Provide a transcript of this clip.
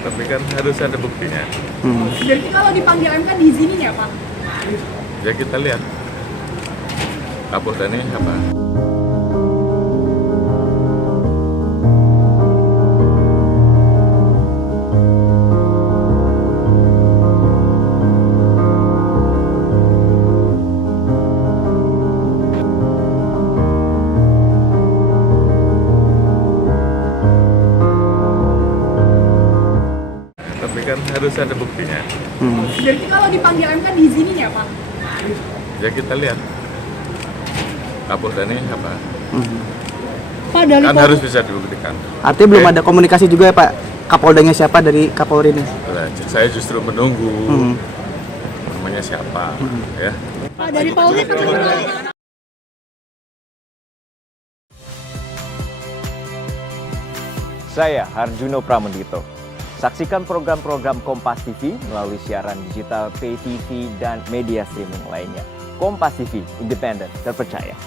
Tapi kan harus ada buktinya. Jadi kalau dipanggil MK diizinin ya Pak? Ya kita lihat. Kapolda ini apa? Tapi kan harus ada buktinya. Jadi kalau dipanggil MK diizinin ya Pak? Ya kita lihat. Kapolda ini apa? Pak dari Kan harus bisa dibuktikan. Artinya belum ada komunikasi juga ya Pak, Kapoldanya siapa dari Kapolri ini? Nah, saya justru menunggu namanya siapa, ya. Pak dari Polri Saya Harjuno Pramendito. Saksikan program-program Kompas TV melalui siaran digital, pay TV, dan media streaming lainnya. Kompas TV, independen, terpercaya.